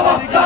你干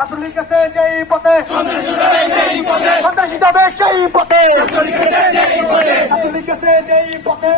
ছাত্রলীগ আছে সেই পথে। সন্ত্রাসী যাবে সেই পথে। ছাত্রলীগ আছে সেই পথে।